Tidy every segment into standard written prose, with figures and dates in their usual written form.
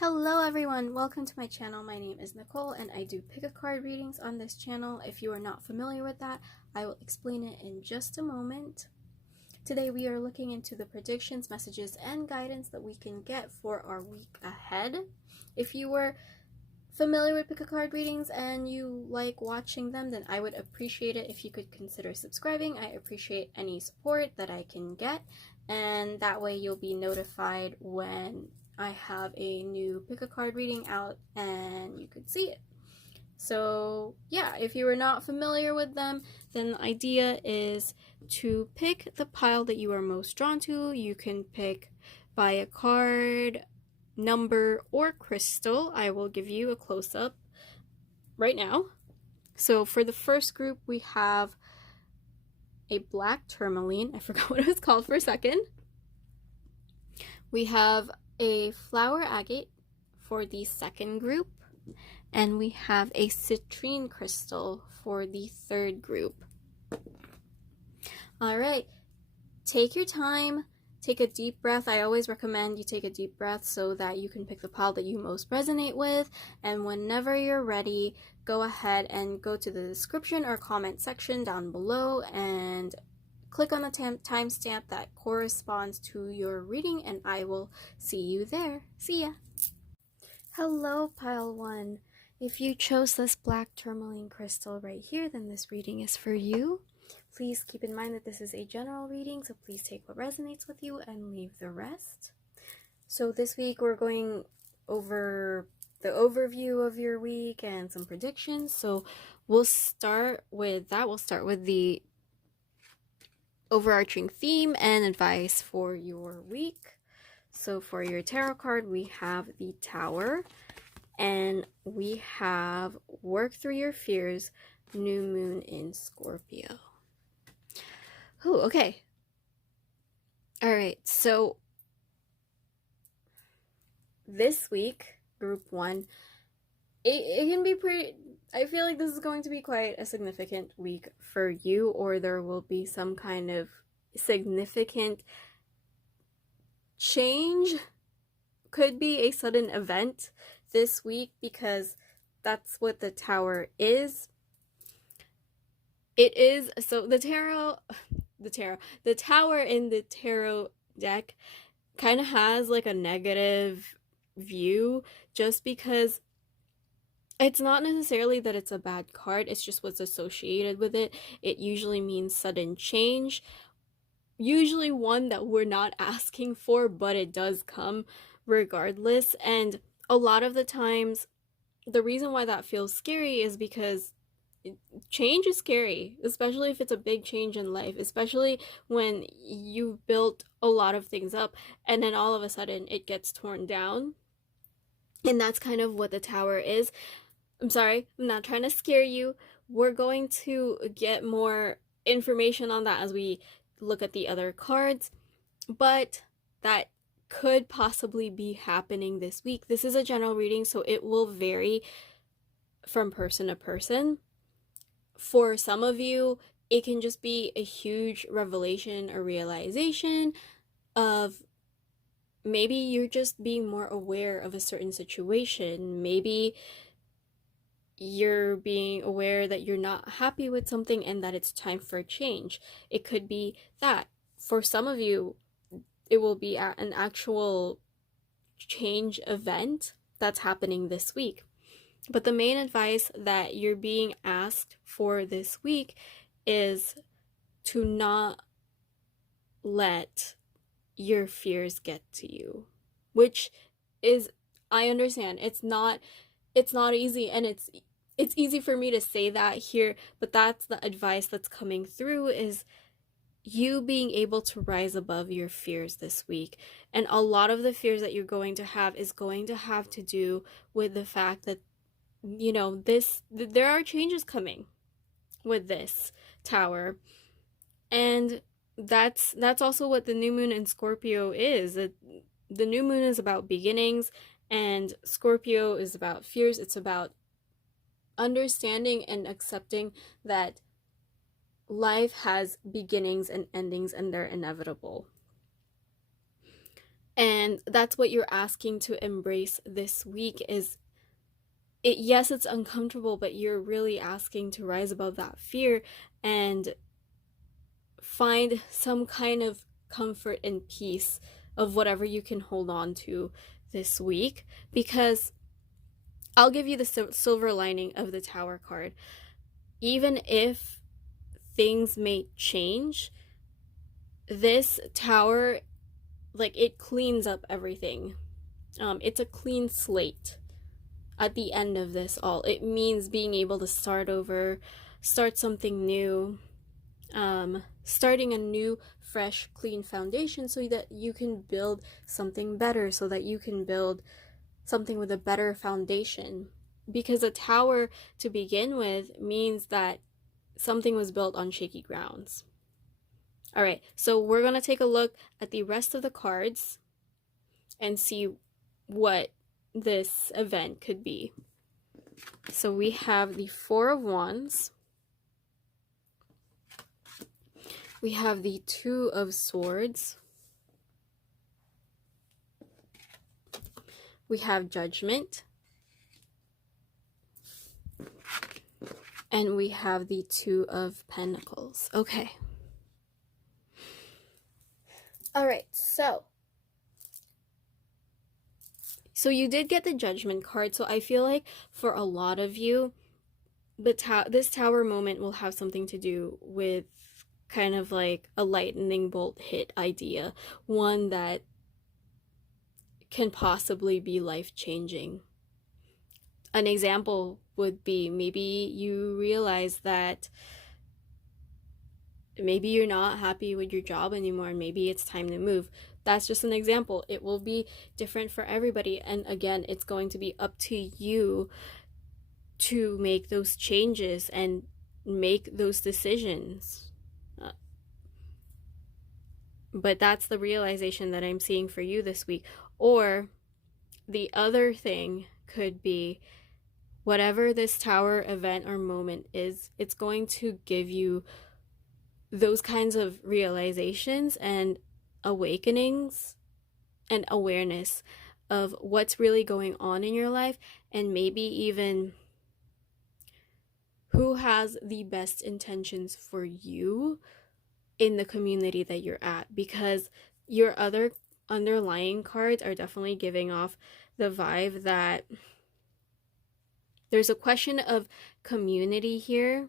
Hello everyone, welcome to my channel. My name is Nicole and I do pick a card readings on this channel. If you are not familiar with that, I will explain it in just a moment. Today we are looking into the predictions, messages, and guidance that we can get for our week ahead. If you were familiar with pick a card readings and you like watching them, then I would appreciate it if you could consider subscribing. I appreciate any support that I can get, and that way you'll be notified when I have a new pick a card reading out and you could see it. So yeah, if you are not familiar with them, then the idea is to pick the pile that you are most drawn to. You can pick by a card, number, or crystal. I will give you a close-up right now. So for the first group, we have a black tourmaline. I forgot what it was called for a second. We have a flower agate for the second group, and we have a citrine crystal for the third group. All right, take your time, take a deep breath. I always recommend you take a deep breath so that you can pick the pile that you most resonate with, and whenever you're ready, go ahead and go to the description or comment section down below and click on the timestamp that corresponds to your reading, and I will see you there. See ya! Hello, Pile 1. If you chose this black tourmaline crystal right here, then this reading is for you. Please keep in mind that this is a general reading, so please take what resonates with you and leave the rest. So this week we're going over the overview of your week and some predictions. So we'll start with that. We'll start with the overarching theme and advice for your week. So for your tarot card, we have the Tower, and we have Work Through Your Fears, New Moon in Scorpio. Oh, okay. All right, so this week, group 1, it can be pretty, I feel like this is going to be quite a significant week for you, or there will be some kind of significant change. Could be a sudden event this week, because that's what the Tower is. It is, so the Tower in the tarot deck kind of has like a negative view, just because it's not necessarily that it's a bad card, it's just what's associated with it. It usually means sudden change, usually one that we're not asking for, but it does come regardless. And a lot of the times, the reason why that feels scary is because change is scary, especially if it's a big change in life, especially when you've built a lot of things up and then all of a sudden it gets torn down. And that's kind of what the Tower is. I'm sorry, I'm not trying to scare you. We're going to get more information on that as we look at the other cards, but that could possibly be happening this week. This is a general reading, so it will vary from person to person. For some of you, it can just be a huge revelation or realization of maybe you're just being more aware of a certain situation. Maybe you're being aware that you're not happy with something and that it's time for a change. It could be that. For some of you, it will be an actual change event that's happening this week. But the main advice that you're being asked for this week is to not let your fears get to you, which is, I understand, it's not easy, and it's easy for me to say that here, but that's the advice that's coming through, is you being able to rise above your fears this week. And a lot of the fears that you're going to have is going to have to do with the fact that, you know, there are changes coming with this Tower, and that's also what the new moon in Scorpio is. The new moon is about beginnings, and Scorpio is about fears. It's about understanding and accepting that life has beginnings and endings, and they're inevitable. And that's what you're asking to embrace this week is yes, it's uncomfortable, but you're really asking to rise above that fear and find some kind of comfort and peace of whatever you can hold on to this week. Because I'll give you the silver lining of the Tower card. Even if things may change, this Tower, like, it cleans up everything. It's a clean slate at the end of this all. It means being able to start over, start something new, starting a new, fresh, clean foundation so that you can build something better, so that you can build something with a better foundation. Because a tower, to begin with, means that something was built on shaky grounds. All right, so we're going to take a look at the rest of the cards and see what this event could be. So we have the Four of Wands. We have the Two of Swords. We have Judgment. And we have the Two of Pentacles. Okay. All right, so you did get the Judgment card, so I feel like for a lot of you, this Tower moment will have something to do with kind of like a lightning bolt hit idea, one that can possibly be life-changing. An example would be maybe you realize that maybe you're not happy with your job anymore and maybe it's time to move. That's just an example. It will be different for everybody. And again, it's going to be up to you to make those changes and make those decisions. But that's the realization that I'm seeing for you this week. Or the other thing could be whatever this Tower event or moment is, it's going to give you those kinds of realizations and awakenings and awareness of what's really going on in your life, and maybe even who has the best intentions for you in the community that you're at, because your other underlying cards are definitely giving off the vibe that there's a question of community here,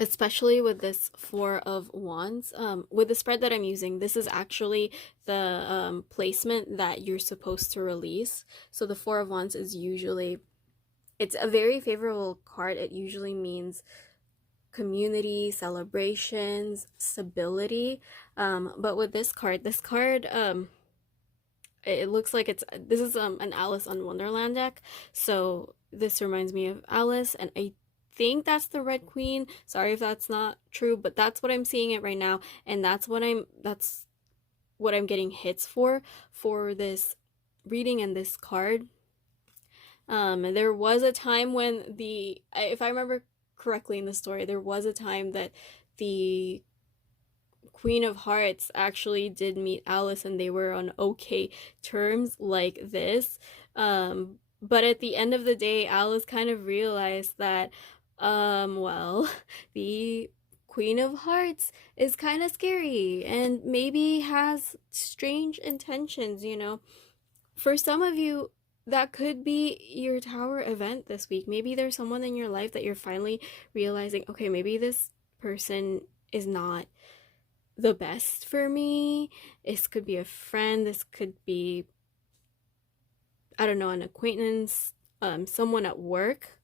especially with this Four of Wands. With the spread that I'm using, this is actually the placement that you're supposed to release. So the Four of Wands is usually, it's a very favorable card. It usually means community, celebrations, stability. But with this card, it looks like this is an Alice in Wonderland deck. So this reminds me of Alice, and I think that's the Red Queen. Sorry if that's not true, but that's what I'm seeing it right now, and that's what I'm getting hits for this reading and this card. There was a time when if I remember correctly in the story, there was a time that the Queen of Hearts actually did meet Alice and they were on okay terms like this. But at the end of the day, Alice kind of realized that, well, the Queen of Hearts is kind of scary and maybe has strange intentions, you know. For some of you, that could be your Tower event this week. Maybe there's someone in your life that you're finally realizing, okay, maybe this person is not the best for me. This could be a friend. This could be, I don't know, an acquaintance, someone at work.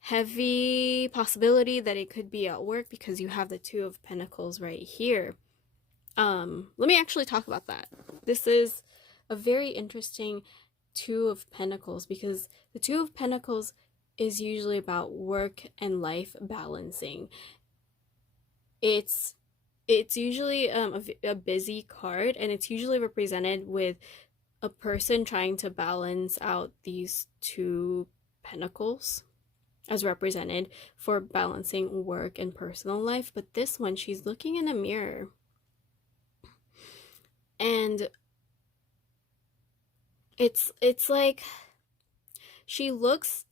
Heavy possibility that it could be at work because you have the Two of Pentacles right here. Let me actually talk about that. This is a very interesting Two of Pentacles because the Two of Pentacles is usually about work and life balancing. It's usually a busy card, and it's usually represented with a person trying to balance out these two pentacles as represented for balancing work and personal life. But this one, she's looking in a mirror. And it's like she looks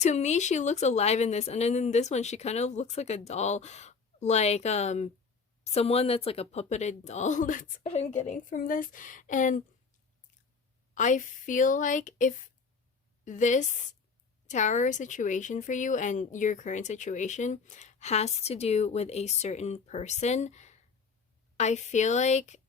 to me she looks alive in this, and then in this one she kind of looks like a doll, like someone that's like a puppeted doll. That's what I'm getting from this. And I feel like if this tower situation for you and your current situation has to do with a certain person, I feel like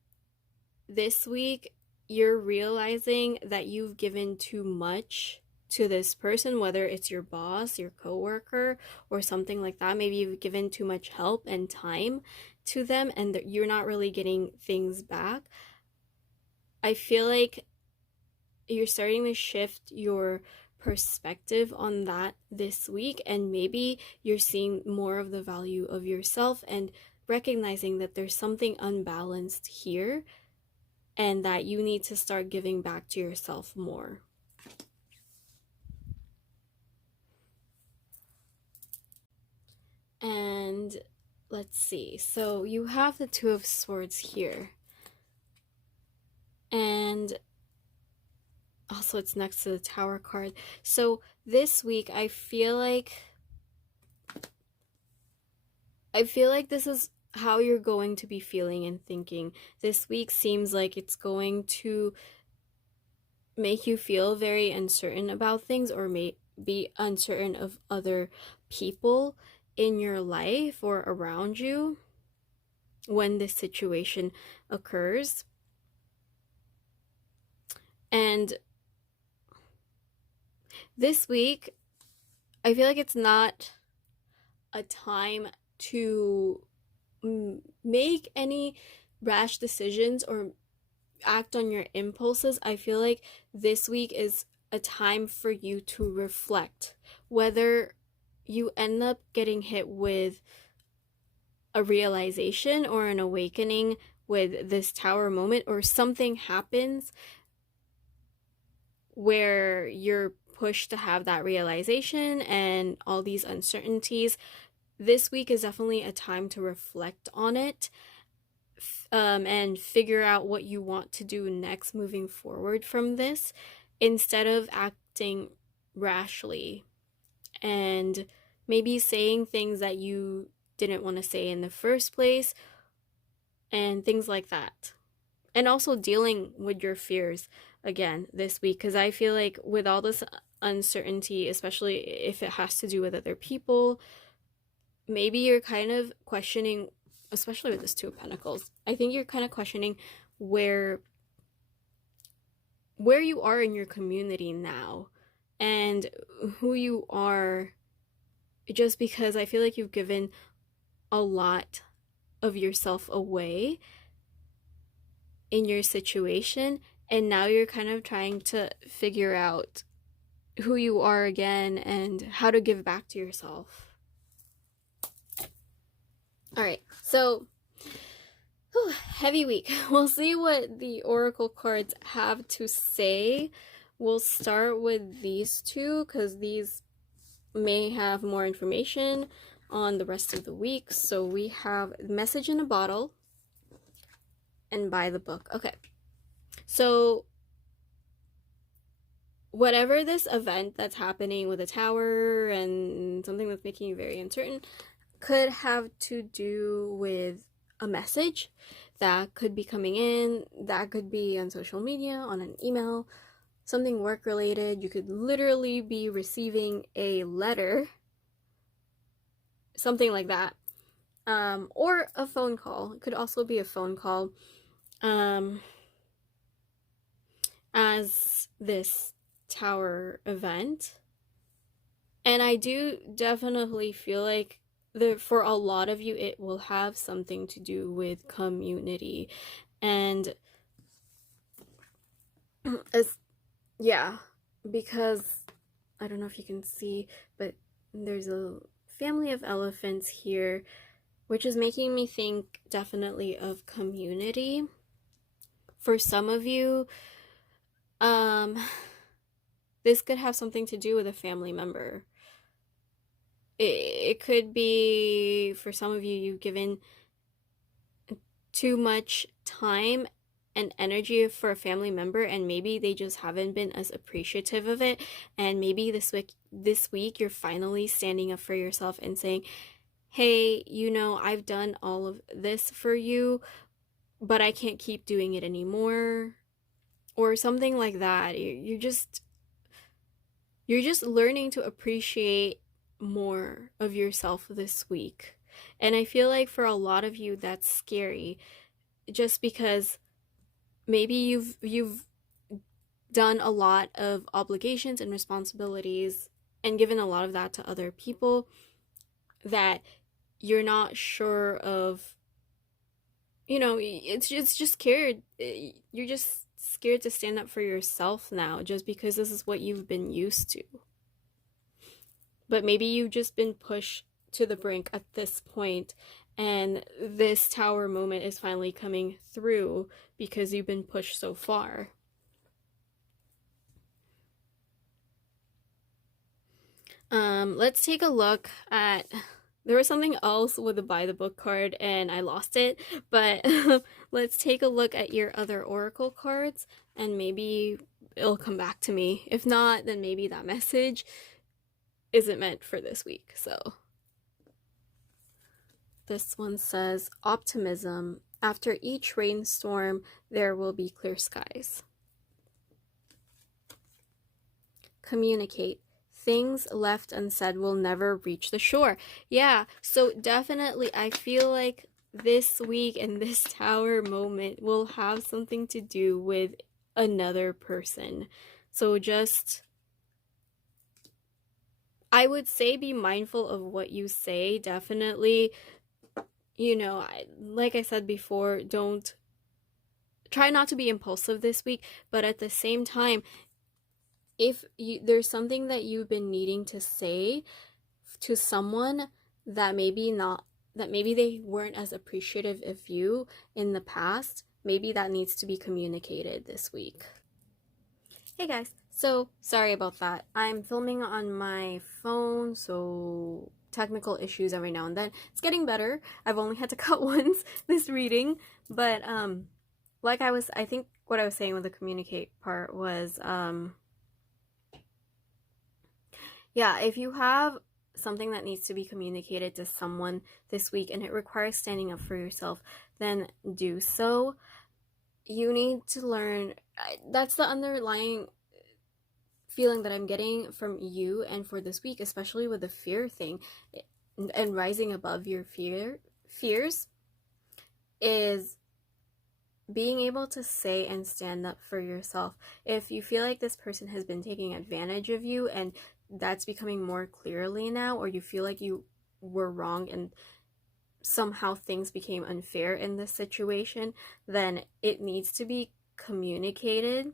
this week you're realizing that you've given too much to this person, whether it's your boss, your coworker, or something like that. Maybe you've given too much help and time to them and you're not really getting things back. I feel like you're starting to shift your perspective on that this week, and maybe you're seeing more of the value of yourself and recognizing that there's something unbalanced here and that you need to start giving back to yourself more. And let's see. So you have the Two of Swords here. And also it's next to the Tower card. So this week I feel like this is how you're going to be feeling and thinking. This week seems like it's going to make you feel very uncertain about things, or may be uncertain of other people in your life or around you when this situation occurs. And this week, I feel like it's not a time to make any rash decisions or act on your impulses. I feel like this week is a time for you to reflect, whether you end up getting hit with a realization or an awakening with this Tower moment, or something happens where you're pushed to have that realization and all these uncertainties. This week is definitely a time to reflect on it, and figure out what you want to do next moving forward from this, instead of acting rashly and maybe saying things that you didn't want to say in the first place and things like that. And also dealing with your fears again this week, because I feel like with all this uncertainty, especially if it has to do with other people, maybe you're kind of questioning, especially with this Two of Pentacles, I think you're kind of questioning where you are in your community now and who you are, just because I feel like you've given a lot of yourself away in your situation, and now you're kind of trying to figure out who you are again and how to give back to yourself. All right, so heavy week. We'll see what the Oracle cards have to say. We'll start with these two because these may have more information on the rest of the week. So we have Message in a Bottle and Buy the Book. Okay, so whatever this event that's happening with the Tower and something that's making you very uncertain could have to do with a message that could be coming in, that could be on social media, on an email, something work related. You could literally be receiving a letter, something like that, or a phone call. It could also be a phone call, as this Tower event. And I do definitely feel like for a lot of you, it will have something to do with community. And because I don't know if you can see, but there's a family of elephants here, which is making me think definitely of community. For some of you, this could have something to do with a family member. It could be, for some of you, you've given too much time an energy for a family member, and maybe they just haven't been as appreciative of it. And maybe this week you're finally standing up for yourself and saying, hey, I've done all of this for you, but I can't keep doing it anymore, or something like that. You're just learning to appreciate more of yourself this week. And I feel like for a lot of you that's scary, just because maybe you've done a lot of obligations and responsibilities and given a lot of that to other people, that you're not sure of, it's just scared. You're just scared to stand up for yourself now, just because this is what you've been used to. But maybe you've just been pushed to the brink at this point, and this tower moment is finally coming through because you've been pushed so far. Let's take a look at, there was something else with the by the book card and I lost it, but let's take a look at your other oracle cards and maybe it'll come back to me. If not, then maybe that message isn't meant for this week. So this one says, optimism. After each rainstorm, there will be clear skies. Communicate. Things left unsaid will never reach the shore. Yeah, so definitely I feel like this week and this tower moment will have something to do with another person. So just, I would say be mindful of what you say, definitely. Like I said before, try not to be impulsive this week, but at the same time, if there's something that you've been needing to say to someone that maybe they weren't as appreciative of you in the past, maybe that needs to be communicated this week. Hey guys, so sorry about that. I'm filming on my phone, so technical issues every now and then. It's getting better. I've only had to cut once this reading, but I think what I was saying with the communicate part was yeah, if you have something that needs to be communicated to someone this week and it requires standing up for yourself, then do so. You need to learn, that's the underlying feeling that I'm getting from you and for this week, especially with the fear thing and rising above your fears, is being able to say and stand up for yourself. If you feel like this person has been taking advantage of you and that's becoming more clearly now, or you feel like you were wrong and somehow things became unfair in this situation, then it needs to be communicated.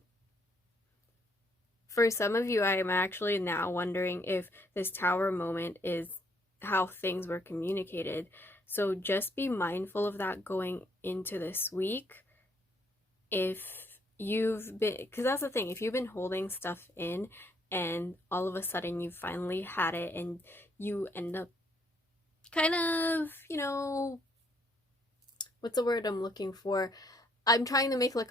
For some of you, I am actually now wondering if this tower moment is how things were communicated. So just be mindful of that going into this week. If you've been, because that's the thing, if you've been holding stuff in and all of a sudden you finally had it and you end up kind of, what's the word I'm looking for? I'm trying to make like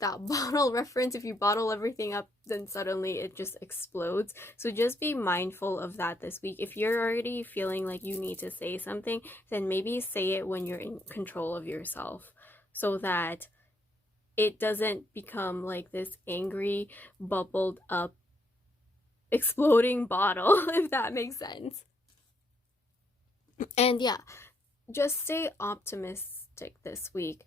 that bottle reference. If you bottle everything up, then suddenly it just explodes. So just be mindful of that this week. If you're already feeling like you need to say something, then maybe say it when you're in control of yourself, so that it doesn't become like this angry, bubbled up, exploding bottle, if that makes sense. And yeah, just stay optimistic this week.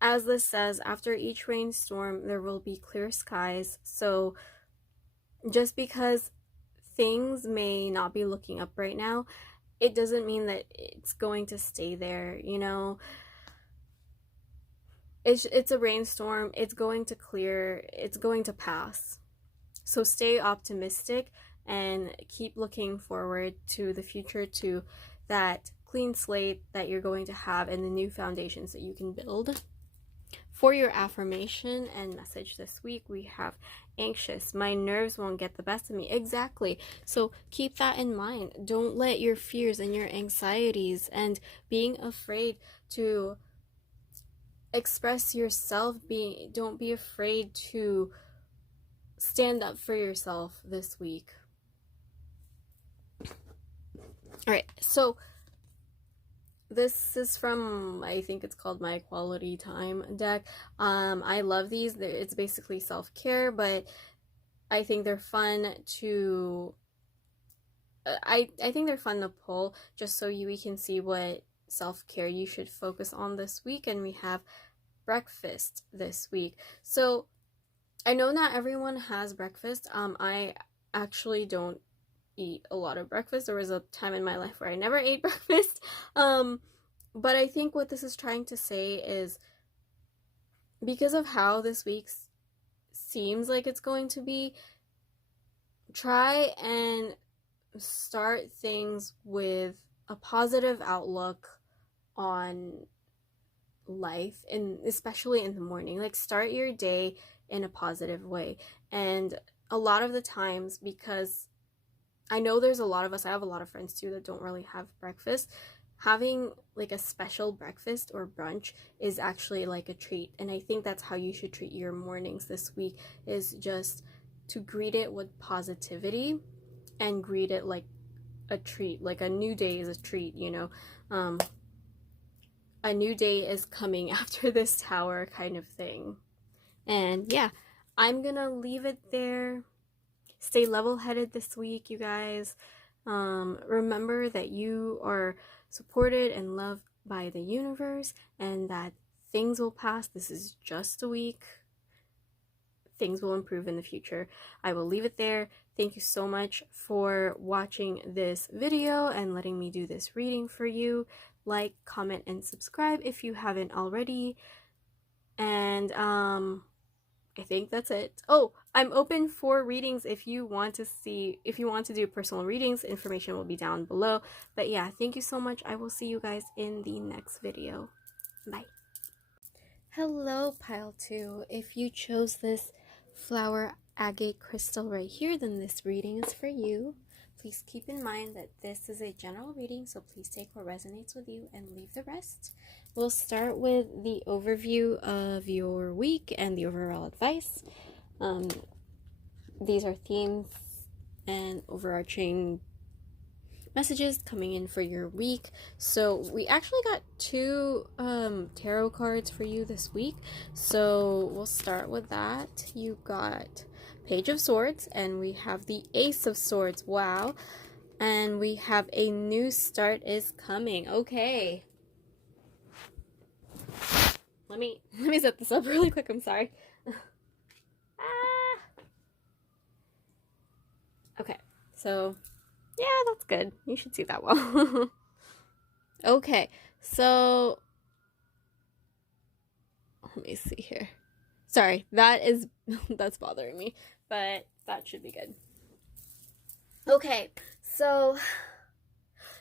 As this says, after each rainstorm, there will be clear skies. So just because things may not be looking up right now, it doesn't mean that it's going to stay there, It's a rainstorm. It's going to clear. It's going to pass. So stay optimistic and keep looking forward to the future, to that clean slate that you're going to have and the new foundations that you can build. For your affirmation and message this week, we have anxious. My nerves won't get the best of me. Exactly. So keep that in mind. Don't let your fears and your anxieties and being afraid to express yourself. Don't be afraid to stand up for yourself this week. All right, so this is from, I think it's called my Quality Time deck. I love these. It's basically self-care, but I think they're fun to I think they're fun to pull just so we can see what self-care you should focus on this week. And we have breakfast this week. So I know not everyone has breakfast. I actually don't eat a lot of breakfast. There was a time in my life where I never ate breakfast. But I think what this is trying to say is, because of how this week seems like it's going to be, try and start things with a positive outlook on life, and especially in the morning. Like, start your day in a positive way. And a lot of the times, because I know there's a lot of us, I have a lot of friends too that don't really have breakfast, having like a special breakfast or brunch is actually like a treat. And I think that's how you should treat your mornings this week, is just to greet it with positivity and greet it like a treat. Like, a new day is a treat, you know. A new day is coming after this tower kind of thing. And yeah, I'm gonna leave it there. Stay level-headed this week, you guys. Remember that you are supported and loved by the universe, and that things will pass. This is just a week. Things will improve in the future. I will leave it there. Thank you so much for watching this video and letting me do this reading for you. Like, comment, and subscribe if you haven't already. And I think that's it. Oh, I'm open for readings if you want to do personal readings. Information will be down below. But yeah, thank you so much. I will see you guys in the next video. Bye. Hello, pile 2. If you chose this flower agate crystal right here, then this reading is for you. Please keep in mind that this is a general reading, so please take what resonates with you and leave the rest. We'll start with the overview of your week and the overall advice. These are themes and overarching messages coming in for your week. So we actually got 2 tarot cards for you this week. So we'll start with that. You got Page of Swords, and we have the Ace of Swords. Wow. And we have a new start is coming. Okay. Let me set this up really quick. I'm sorry. Okay. So, yeah, that's good. You should see that well. Okay. So, let me see here. Sorry, that's bothering me, but that should be good. Okay, so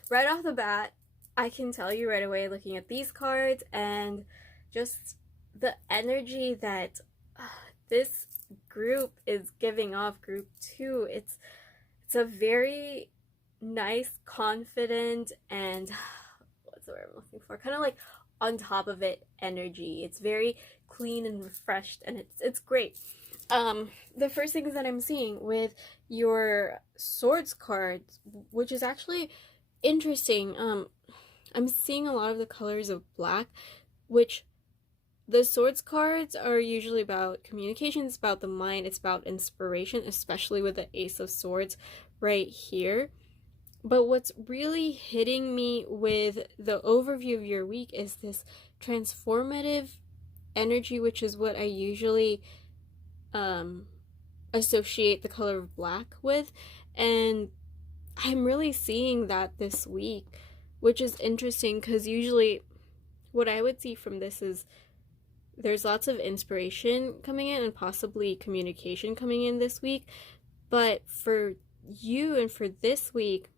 right off the bat, I can tell you right away, looking at these cards and just the energy that this group is giving off, group 2, it's a very nice, confident, and what's the word I'm looking for? Kind of like on top of it energy. It's very clean and refreshed, and it's great. The first things that I'm seeing with your swords cards, which is actually interesting, I'm seeing a lot of the colors of black, which the swords cards are usually about communication. It's about the mind. It's about inspiration, especially with the Ace of Swords right here. But what's really hitting me with the overview of your week is this transformative energy, which is what I usually associate the color of black with. And I'm really seeing that this week, which is interesting, because usually what I would see from this is there's lots of inspiration coming in and possibly communication coming in this week. But for you and for this week,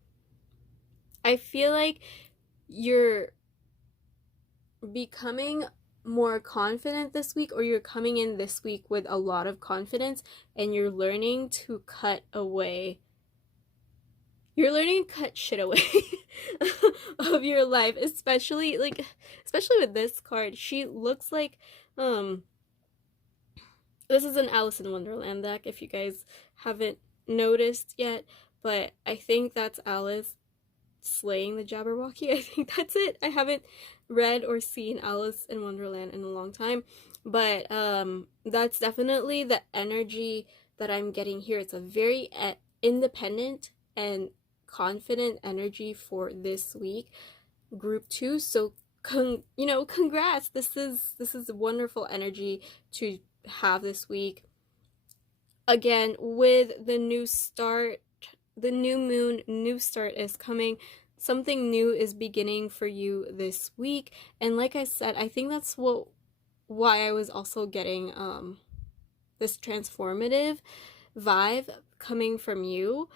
I feel like you're becoming more confident this week, or you're coming in this week with a lot of confidence, and you're learning to cut away. You're learning to cut shit away. of your life, especially with this card. She looks like this is an Alice in Wonderland deck if you guys haven't noticed yet, but I think that's Alice slaying the Jabberwocky. I think that's it. I haven't read or seen Alice in Wonderland in a long time, but that's definitely the energy that I'm getting here. It's a very independent and confident energy for this week, group 2. So congrats. This is wonderful energy to have this week. Again, with the new start, the new moon, new start is coming. Something new is beginning for you this week. And like I said, I think that's why I was also getting this transformative vibe coming from you,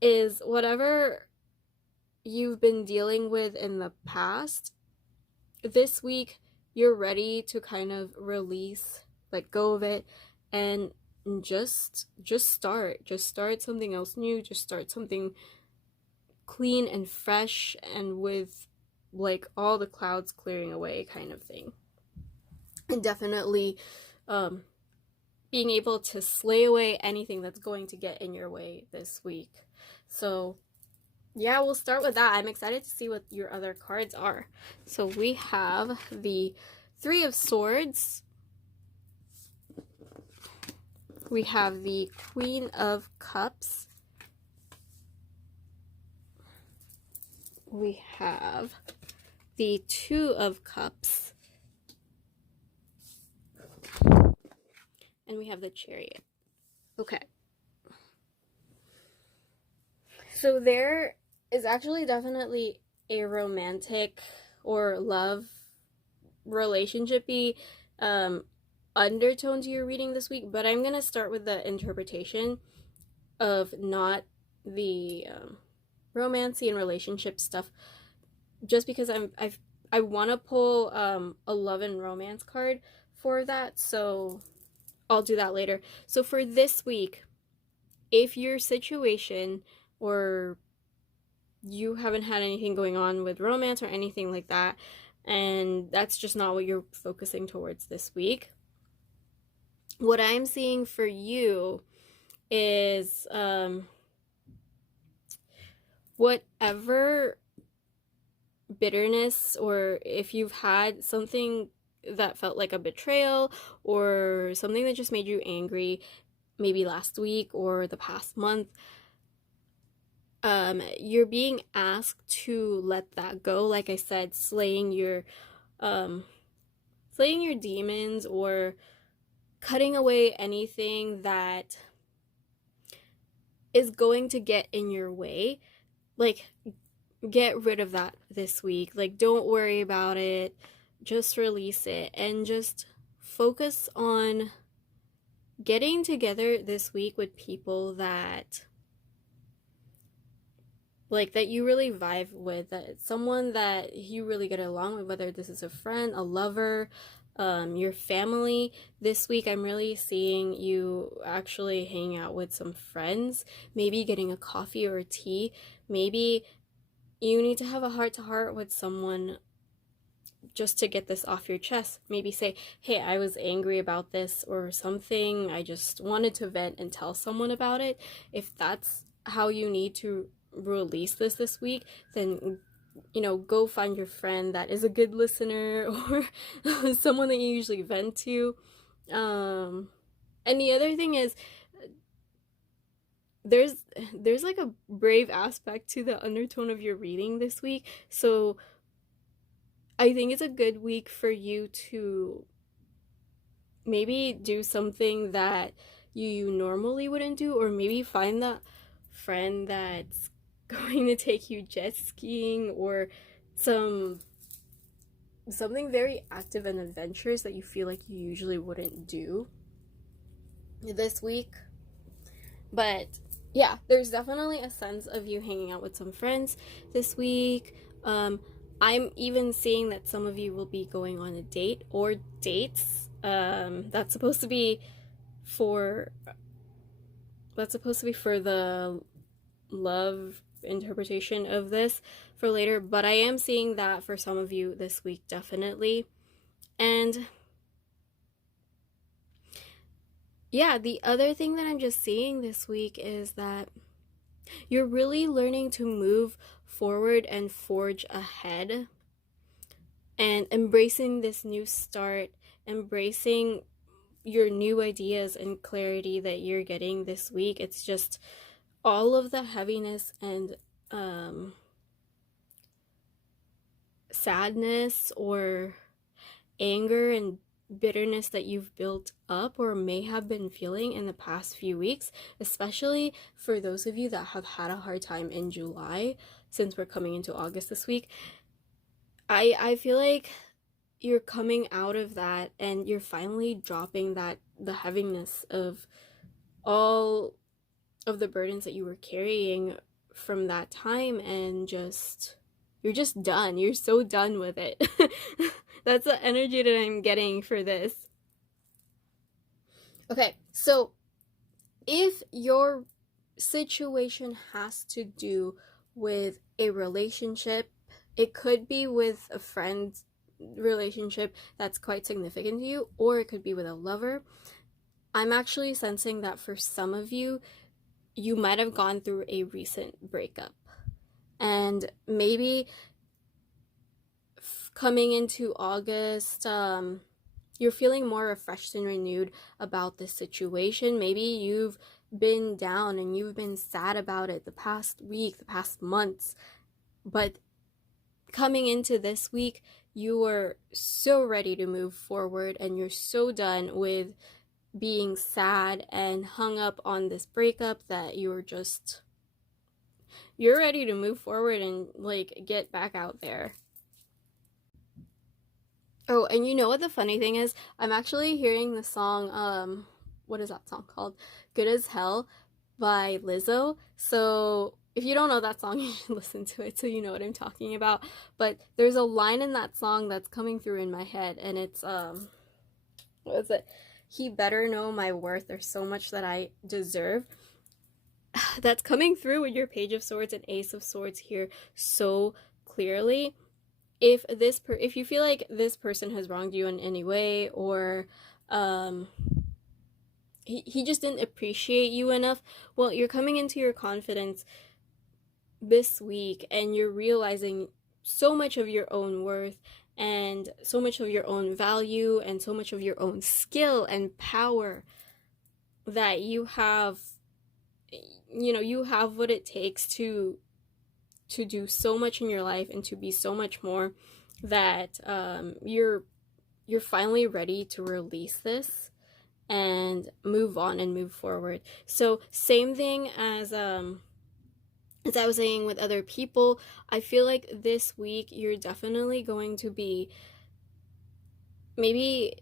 is whatever you've been dealing with in the past, this week you're ready to kind of release, let go of it, and just start something else new. Just start something clean and fresh, and with like all the clouds clearing away kind of thing. And definitely being able to slay away anything that's going to get in your way this week. So yeah, we'll start with that. I'm excited to see what your other cards are. So we have the Three of Swords. We have the Queen of Cups. We have the Two of Cups. And we have the Chariot. Okay. So there is actually definitely a romantic or love relationship-y undertone to your reading this week, but I'm going to start with the interpretation of not the romancy and relationship stuff, just because I want to pull a love and romance card for that, so I'll do that later. So for this week, if your situation or you haven't had anything going on with romance or anything like that, and that's just not what you're focusing towards this week, what I'm seeing for you is whatever bitterness, or if you've had something that felt like a betrayal or something that just made you angry, maybe last week or the past month, you're being asked to let that go. Like I said, slaying your demons, or cutting away anything that is going to get in your way. Like, get rid of that this week. Like, don't worry about it. Just release it and just focus on getting together this week with people that that you really vibe with, that it's someone that you really get along with, whether this is a friend, a lover, your family. This week I'm really seeing you actually hang out with some friends, maybe getting a coffee or a tea. Maybe you need to have a heart-to-heart with someone just to get this off your chest. Maybe say, hey, I was angry about this or something. I just wanted to vent and tell someone about it. If that's how you need to release this week, then go find your friend that is a good listener, or someone that you usually vent to. And the other thing is, there's like a brave aspect to the undertone of your reading this week. So I think it's a good week for you to maybe do something that you normally wouldn't do, or maybe find that friend that's going to take you jet skiing, or something very active and adventurous that you feel like you usually wouldn't do this week. But yeah, there's definitely a sense of you hanging out with some friends this week. I'm even seeing that some of you will be going on a date or dates. That's supposed to be for the love interpretation of this for later, but I am seeing that for some of you this week, definitely. And yeah, the other thing that I'm just seeing this week is that you're really learning to move forward and forge ahead and embracing this new start, embracing your new ideas and clarity that you're getting this week. It's just all of the heaviness and sadness or anger and bitterness that you've built up or may have been feeling in the past few weeks, especially for those of you that have had a hard time in July, since we're coming into August this week. I feel like you're coming out of that and you're finally dropping the heaviness of all of the burdens that you were carrying from that time, and you're just done. You're so done with it. That's the energy that I'm getting for this. Okay, so if your situation has to do with a relationship, it could be with a friend relationship that's quite significant to you, or it could be with a lover. I'm actually sensing that for some of you, you might have gone through a recent breakup, and maybe coming into August, you're feeling more refreshed and renewed about this situation. Maybe you've been down and you've been sad about it the past week, the past months, but coming into this week, you are so ready to move forward and you're so done with being sad and hung up on this breakup that you're ready to move forward and like get back out there. Oh, and you know what the funny thing is? I'm actually hearing the song, what is that song called? Good as Hell by Lizzo. So if you don't know that song, you should listen to it so you know what I'm talking about. But there's a line in that song that's coming through in my head, and it's, what is it? He better know my worth. There's so much that I deserve. That's coming through with your Page of Swords and Ace of Swords here so clearly. If you feel like this person has wronged you in any way, or he just didn't appreciate you enough, well, you're coming into your confidence this week and you're realizing so much of your own worth and so much of your own value and so much of your own skill and power, that you have what it takes to do so much in your life and to be so much more, that you're finally ready to release this and move on and move forward. So same thing as I was saying with other people, I feel like this week you're definitely going to be maybe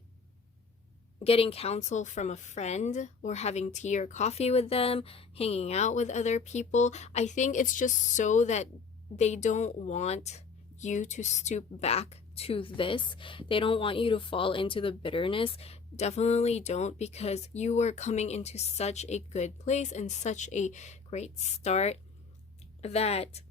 getting counsel from a friend or having tea or coffee with them, hanging out with other people. I think it's just so that they don't want you to stoop back to this. They don't want you to fall into the bitterness. Definitely don't, because you are coming into such a good place and such a great start, that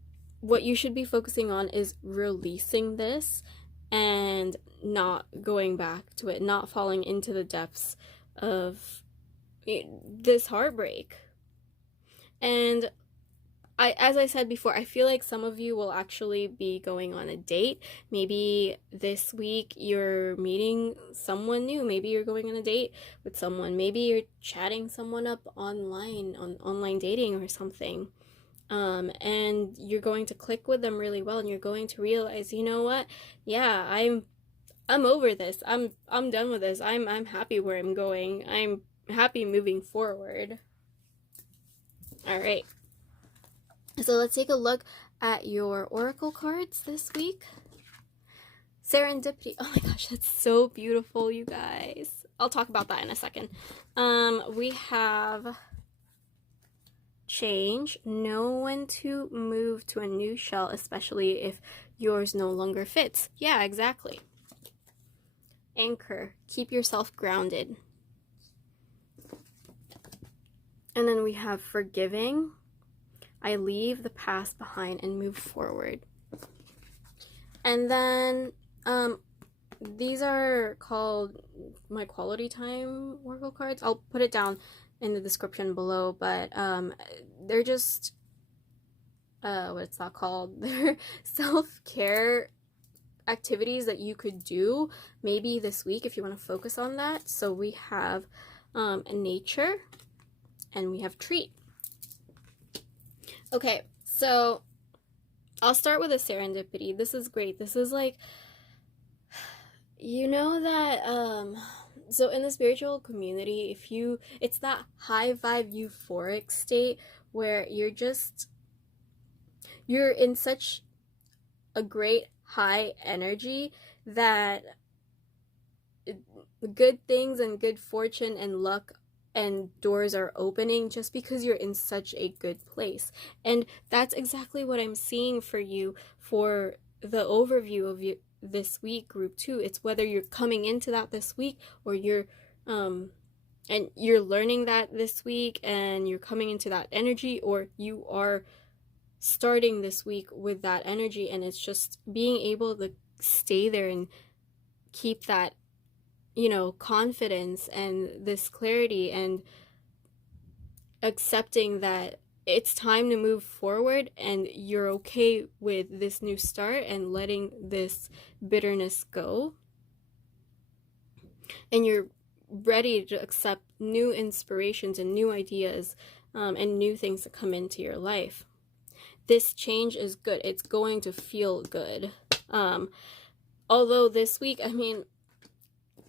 what you should be focusing on is releasing this and not going back to it, not falling into the depths of this heartbreak. And as I said before, I feel like some of you will actually be going on a date. Maybe this week you're meeting someone new. Maybe you're going on a date with someone. Maybe you're chatting someone up online, on online dating or something. And you're going to click with them really well, and you're going to realize, you know what? Yeah, I'm over this. I'm done with this. I'm happy where I'm going. I'm happy moving forward. All right. So let's take a look at your oracle cards this week. Serendipity. Oh my gosh, that's so beautiful, you guys. I'll talk about that in a second. We have change, know when to move to a new shell, especially if yours no longer fits. Yeah, exactly. Anchor, keep yourself grounded. And then we have forgiving, I leave the past behind and move forward. And then these are called my quality time oracle cards. I'll put it down in the description below, but they're just what's that called? They're self-care activities that you could do maybe this week if you want to focus on that. So we have nature and we have treat. Okay, so I'll start with a serendipity. This is great. This is like, you know that so in the spiritual community, it's that high vibe euphoric state where you're in such a great high energy that good things and good fortune and luck and doors are opening just because you're in such a good place. And that's exactly what I'm seeing for you for the overview of this week, group 2. It's whether you're coming into that this week or you're and you're learning that this week and you're coming into that energy, or you are starting this week with that energy, and it's just being able to stay there and keep that, you know, confidence and this clarity and accepting that it's time to move forward and you're okay with this new start and letting this bitterness go. And you're ready to accept new inspirations and new ideas and new things to come into your life. This change is good. It's going to feel good. Although this week, I mean,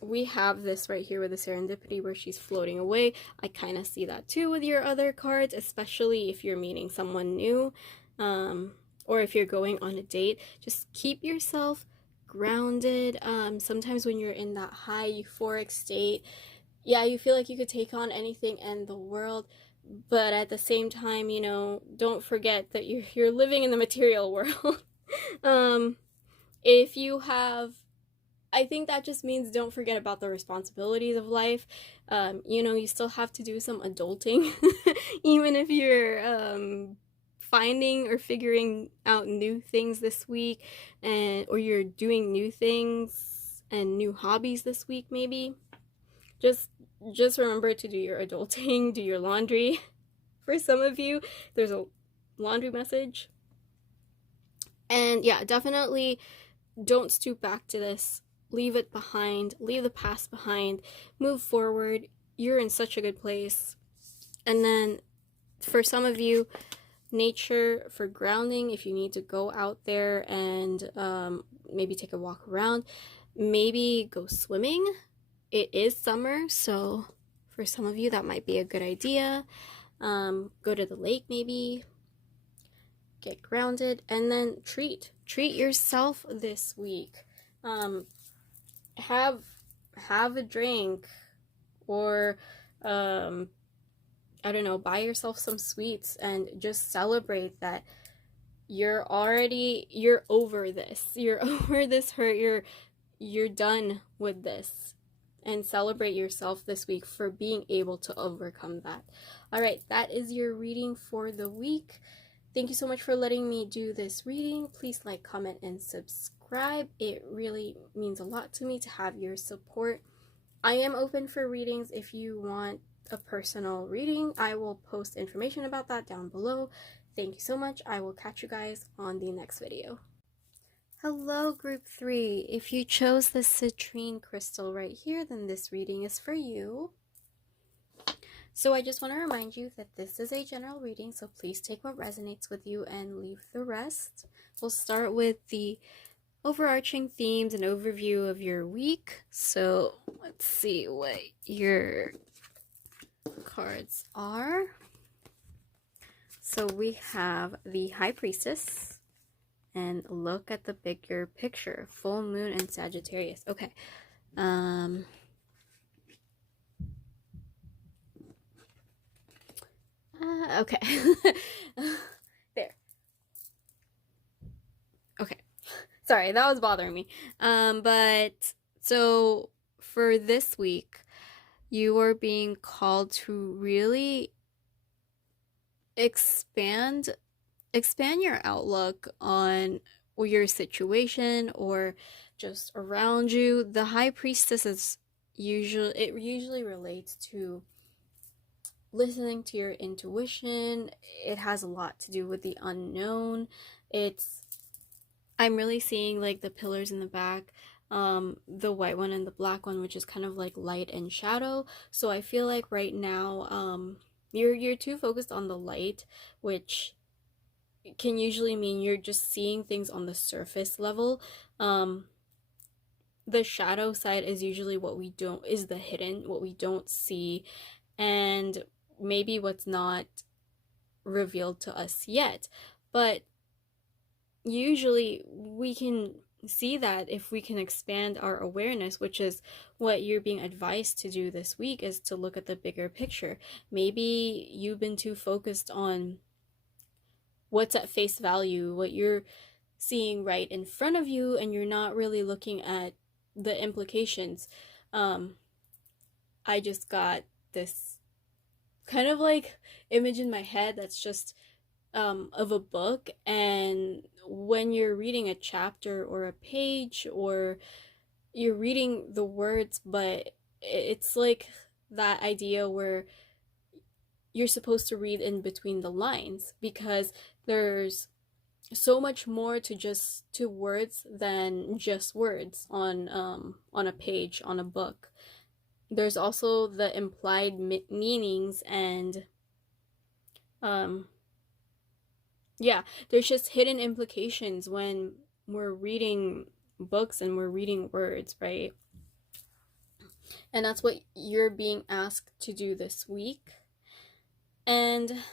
we have this right here with the serendipity where she's floating away. I kind of see that too with your other cards, especially if you're meeting someone new, or if you're going on a date. Just keep yourself grounded. Sometimes when you're in that high euphoric state, yeah, you feel like you could take on anything in the world, but at the same time, you know, don't forget that you're living in the material world. If you have, I think that just means don't forget about the responsibilities of life. You know, you still have to do some adulting, even if you're finding or figuring out new things this week, or you're doing new things and new hobbies this week, maybe. Just remember to do your adulting, do your laundry. For some of you, there's a laundry message. And yeah, definitely don't stoop back to this. Leave it behind. Leave the past behind. Move forward. You're in such a good place. And then for some of you, nature for grounding, if you need to go out there and maybe take a walk around, maybe go swimming. It is summer, so for some of you that might be a good idea. Go to the lake maybe, get grounded, and then treat yourself this week. Have a drink, or I don't know, buy yourself some sweets and just celebrate that you're over this. You're over this hurt. You're done with this. And celebrate yourself this week for being able to overcome that. All right, that is your reading for the week. Thank you so much for letting me do this reading. Please like, comment, and subscribe. It really means a lot to me to have your support. I am open for readings. If you want a personal reading, I will post information about that down below. Thank you so much. I will catch you guys on the next video. Hello, group 3. If you chose the citrine crystal right here, then this reading is for you. So I just want to remind you that this is a general reading, so please take what resonates with you and leave the rest. We'll start with the overarching themes and overview of your week. So let's see what your cards are. So we have the High Priestess. And look at the bigger picture. Full moon and Sagittarius. Okay. Okay. There. Okay. Sorry, that was bothering me. But so for this week, you are being called to really expand expand your outlook on your situation or just around you. The High Priestess is usually relates to listening to your intuition. It has a lot to do with the unknown. I'm really seeing like the pillars in the back, the white one and the black one, which is kind of like light and shadow. So I feel like right now, you're too focused on the light, which can usually mean you're just seeing things on the surface level. The shadow side is usually is the hidden, what we don't see, and maybe what's not revealed to us yet. But usually we can see that if we can expand our awareness, which is what you're being advised to do this week, is to look at the bigger picture. Maybe you've been too focused on what's at face value, what you're seeing right in front of you, and you're not really looking at the implications. I just got this kind of like image in my head that's just of a book, and when you're reading a chapter or a page, or you're reading the words, but it's like that idea where you're supposed to read in between the lines, because there's so much more to words than just words on a page, on a book. There's also the implied meanings, and yeah, there's just hidden implications when we're reading books and we're reading words, right? And that's what you're being asked to do this week. And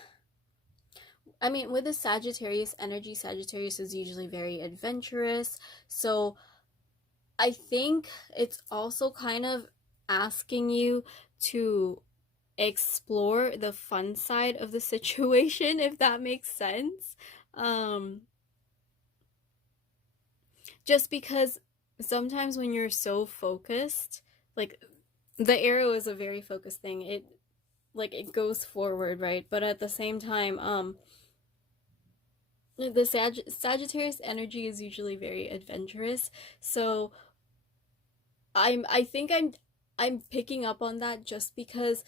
I mean, with the Sagittarius energy, Sagittarius is usually very adventurous. So I think it's also kind of asking you to explore the fun side of the situation, if that makes sense. Just because sometimes when you're so focused, like the arrow is a very focused thing. It goes forward, right? But at the same time, the Sagittarius energy is usually very adventurous. So I think I'm picking up on that, just because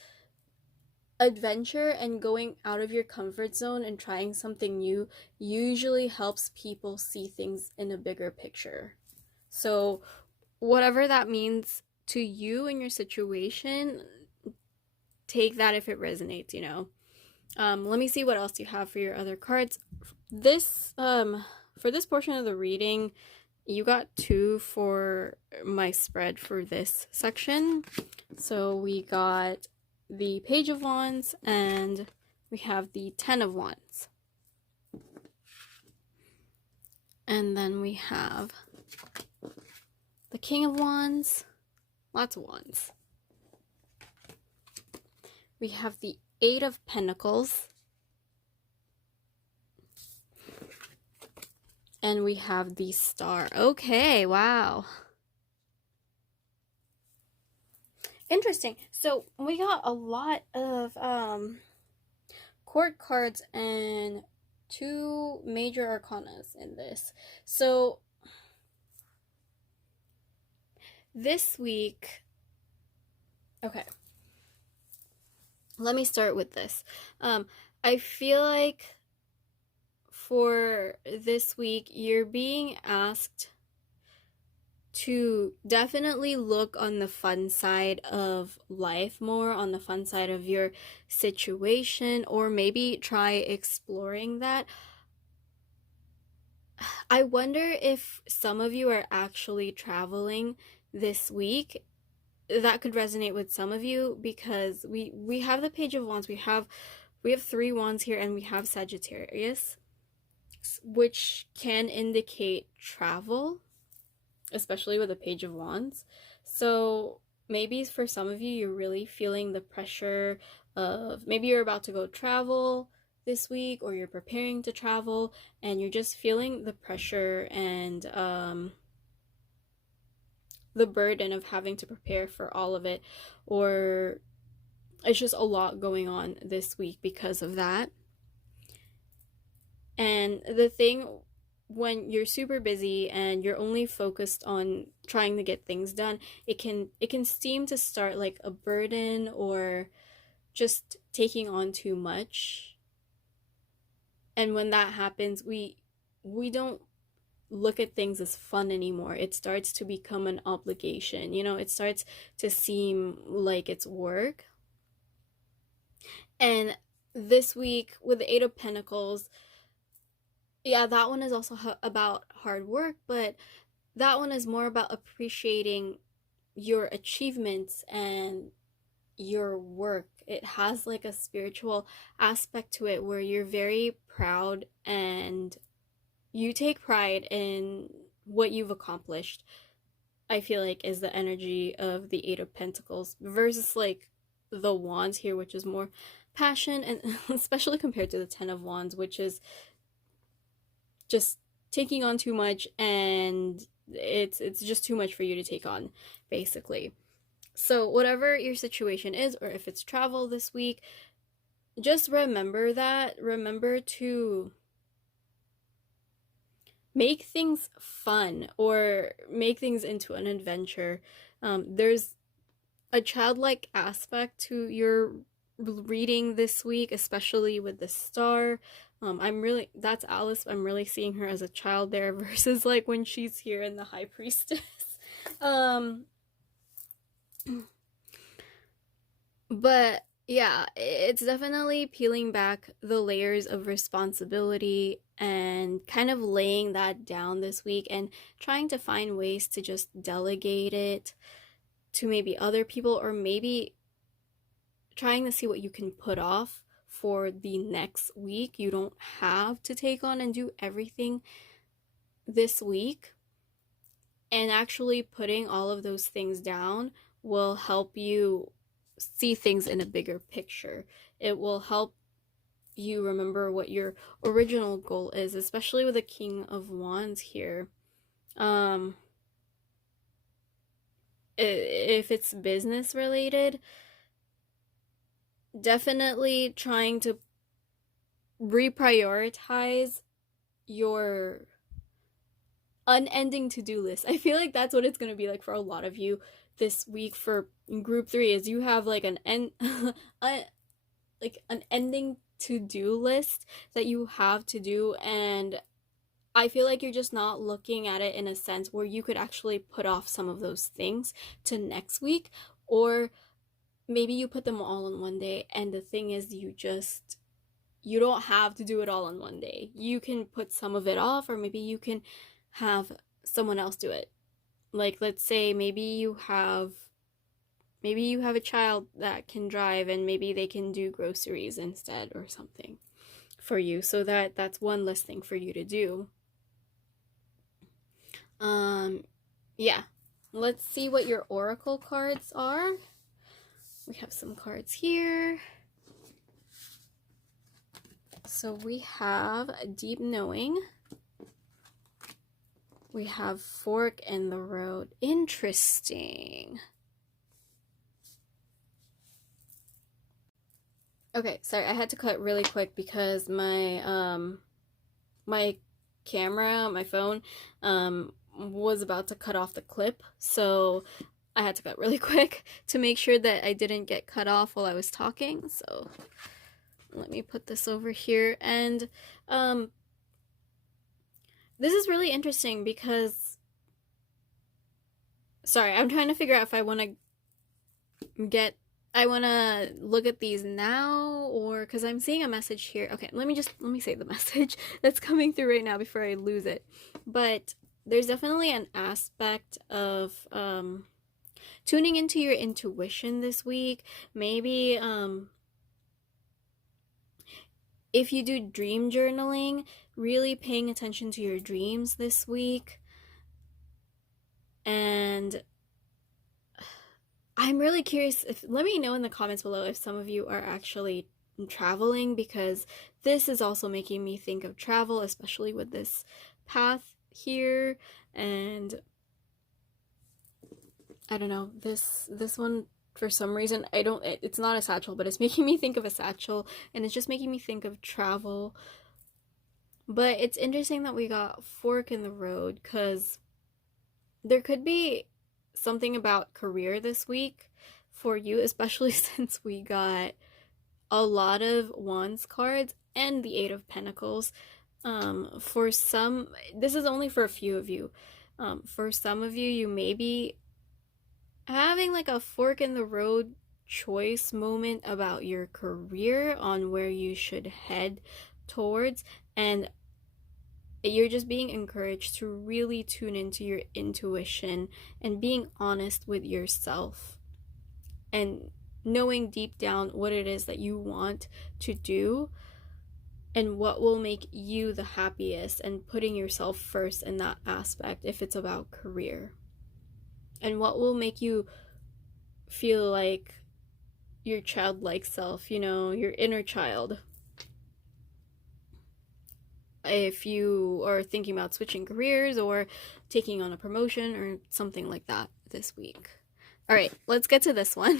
adventure and going out of your comfort zone and trying something new usually helps people see things in a bigger picture. So whatever that means to you and your situation, take that if it resonates, you know. Let me see what else you have for your other cards. For this portion of the reading, you got 2 for my spread for this section. So we got the Page of Wands, and we have the 10 of Wands. And then we have the King of Wands, lots of wands. We have the 8 of Pentacles. And we have the Star. Okay, wow. Interesting. So we got a lot of court cards and 2 major arcanas in this. So this week, okay, let me start with this. I feel like for this week, you're being asked to definitely look on the fun side of life more, on the fun side of your situation, or maybe try exploring that. I wonder if some of you are actually traveling this week. That could resonate with some of you, because we have the Page of Wands, we have 3 wands here, and we have Sagittarius, which can indicate travel, especially with the Page of Wands. So maybe for some of you, you're really feeling the pressure of, maybe you're about to go travel this week, or you're preparing to travel, and you're just feeling the pressure and the burden of having to prepare for all of it, or it's just a lot going on this week because of that. And the thing, when you're super busy and you're only focused on trying to get things done, it can seem to start like a burden or just taking on too much. And when that happens, we don't look at things as fun anymore. It starts to become an obligation. It starts to seem like it's work. And this week with the Eight of Pentacles, yeah, that one is also about hard work, but that one is more about appreciating your achievements and your work. It has like a spiritual aspect to it where you're very proud and you take pride in what you've accomplished. I feel like is the energy of the Eight of Pentacles versus like the Wands here, which is more passion, and especially compared to the Ten of Wands, which is just taking on too much, and it's just too much for you to take on, basically. So whatever your situation is, or if it's travel this week, just remember to make things fun or make things into an adventure. There's a childlike aspect to your reading this week, especially with the star. That's Alice. I'm really seeing her as a child there versus like when she's here in the High Priestess. But yeah, it's definitely peeling back the layers of responsibility and kind of laying that down this week and trying to find ways to just delegate it to maybe other people, or maybe trying to see what you can put off for the next week. You don't have to take on and do everything this week. And actually putting all of those things down will help you see things in a bigger picture. It will help you remember what your original goal is, especially with the King of Wands here. If it's business related, definitely trying to reprioritize your unending to-do list. I feel like that's what it's going to be like for a lot of you this week for group 3, is you have like an ending to-do list that you have to do, and I feel like you're just not looking at it in a sense where you could actually put off some of those things to next week, or maybe you put them all in one day, and the thing is you don't have to do it all in one day. You can put some of it off, or maybe you can have someone else do it. Like, let's say maybe you have a child that can drive, and maybe they can do groceries instead or something for you, so that's one less thing for you to do. Yeah, let's see what your oracle cards are. We have some cards here. So we have Deep Knowing. We have Fork in the Road. Interesting. Okay, sorry, I had to cut really quick because my camera, my phone, was about to cut off the clip, so I had to cut really quick to make sure that I didn't get cut off while I was talking. So let me put this over here. And this is really interesting because, sorry, I'm trying to figure out if I want to look at these now, or because I'm seeing a message here. Okay, let me say the message that's coming through right now before I lose it. But there's definitely an aspect of tuning into your intuition this week. Maybe if you do dream journaling, really paying attention to your dreams this week. And I'm really curious, let me know in the comments below if some of you are actually traveling, because this is also making me think of travel, especially with this path here. And I don't know, this one, for some reason, it's not a satchel, but it's making me think of a satchel, and it's just making me think of travel. But it's interesting that we got fork in the road, because there could be something about career this week for you, especially since we got a lot of wands cards and the eight of pentacles. For some, this is only for a few of you. For some of you, you may be having like a fork in the road choice moment about your career, on where you should head towards, and you're just being encouraged to really tune into your intuition and being honest with yourself and knowing deep down what it is that you want to do and what will make you the happiest, and putting yourself first in that aspect if it's about career, and what will make you feel like your childlike self, your inner child. If you are thinking about switching careers or taking on a promotion or something like that this week. All right, let's get to this one.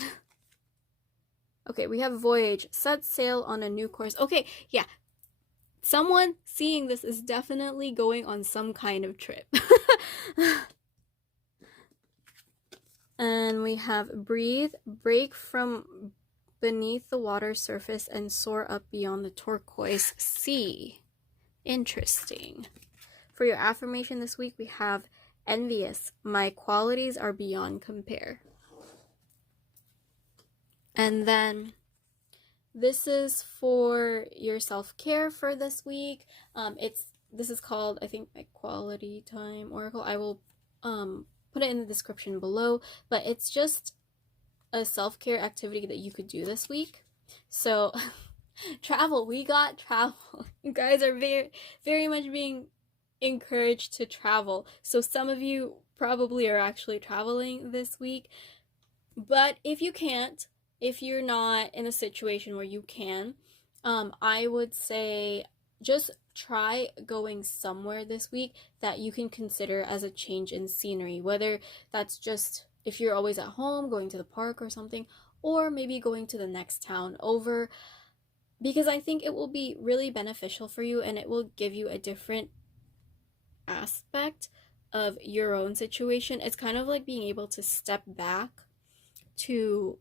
Okay, we have voyage, set sail on a new course. Okay, yeah. Someone seeing this is definitely going on some kind of trip. And we have breathe, break from beneath the water surface and soar up beyond the turquoise sea. Interesting. For your affirmation this week, we have envious. My qualities are beyond compare. And then this is for your self-care for this week. This is called, I think, my Quality Time Oracle. I will put it in the description below, but it's just a self-care activity that you could do this week. So travel, we got travel. You guys are very, very much being encouraged to travel. So some of you probably are actually traveling this week, but if you can't, if you're not in a situation where you can, I would say just try going somewhere this week that you can consider as a change in scenery, whether that's just if you're always at home, going to the park or something, or maybe going to the next town over, because I think it will be really beneficial for you, and it will give you a different aspect of your own situation. It's kind of like being able to step back to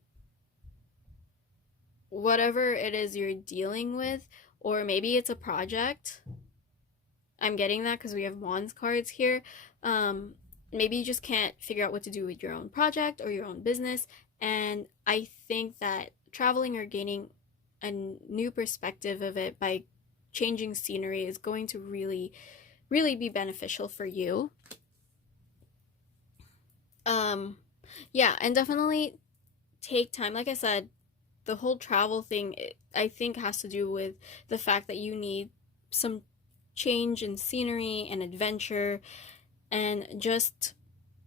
whatever it is you're dealing with, or maybe it's a project. I'm getting that because we have wands cards here. Maybe you just can't figure out what to do with your own project or your own business, and I think that traveling or gaining a new perspective of it by changing scenery is going to really, really be beneficial for you. Yeah, and definitely take time. Like I said, the whole travel thing, I think, has to do with the fact that you need some change in scenery and adventure, and just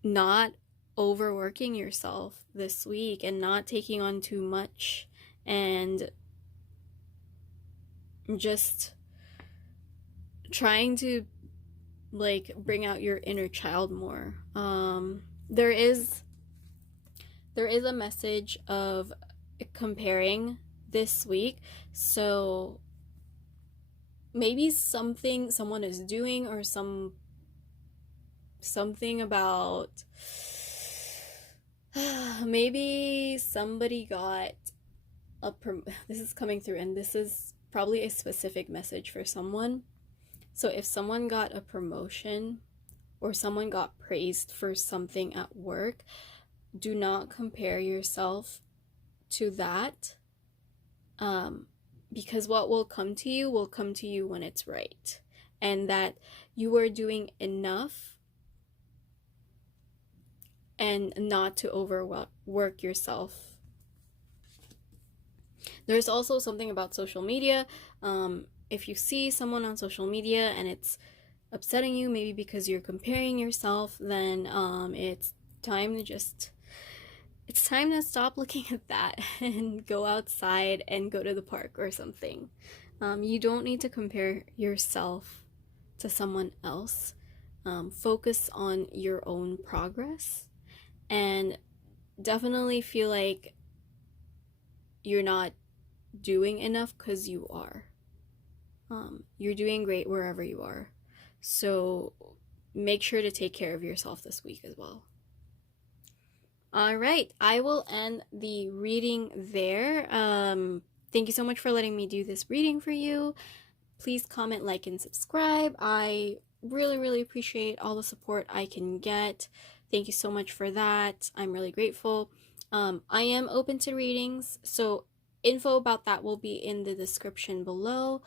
not overworking yourself this week and not taking on too much, and just trying to like bring out your inner child more. There is a message of comparing this week, so maybe something someone is doing, or something about maybe somebody got this is coming through, and this is probably a specific message for someone. So if someone got a promotion or someone got praised for something at work, do not compare yourself to that, because what will come to you when it's right, and that you are doing enough and not to overwork yourself. There's also something about social media. If you see someone on social media and it's upsetting you, maybe because you're comparing yourself, then it's time to stop looking at that and go outside and go to the park or something. You don't need to compare yourself to someone else. Focus on your own progress, and definitely feel like you're not doing enough, because you are. You're doing great wherever you are. So make sure to take care of yourself this week as well. All right, I will end the reading there. Thank you so much for letting me do this reading for you. Please comment, like, and subscribe. I really, really appreciate all the support I can get. Thank you so much for that. I'm really grateful. I am open to readings, so info about that will be in the description below.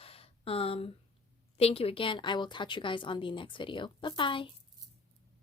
Thank you again. I will catch you guys on the next video. Bye-bye.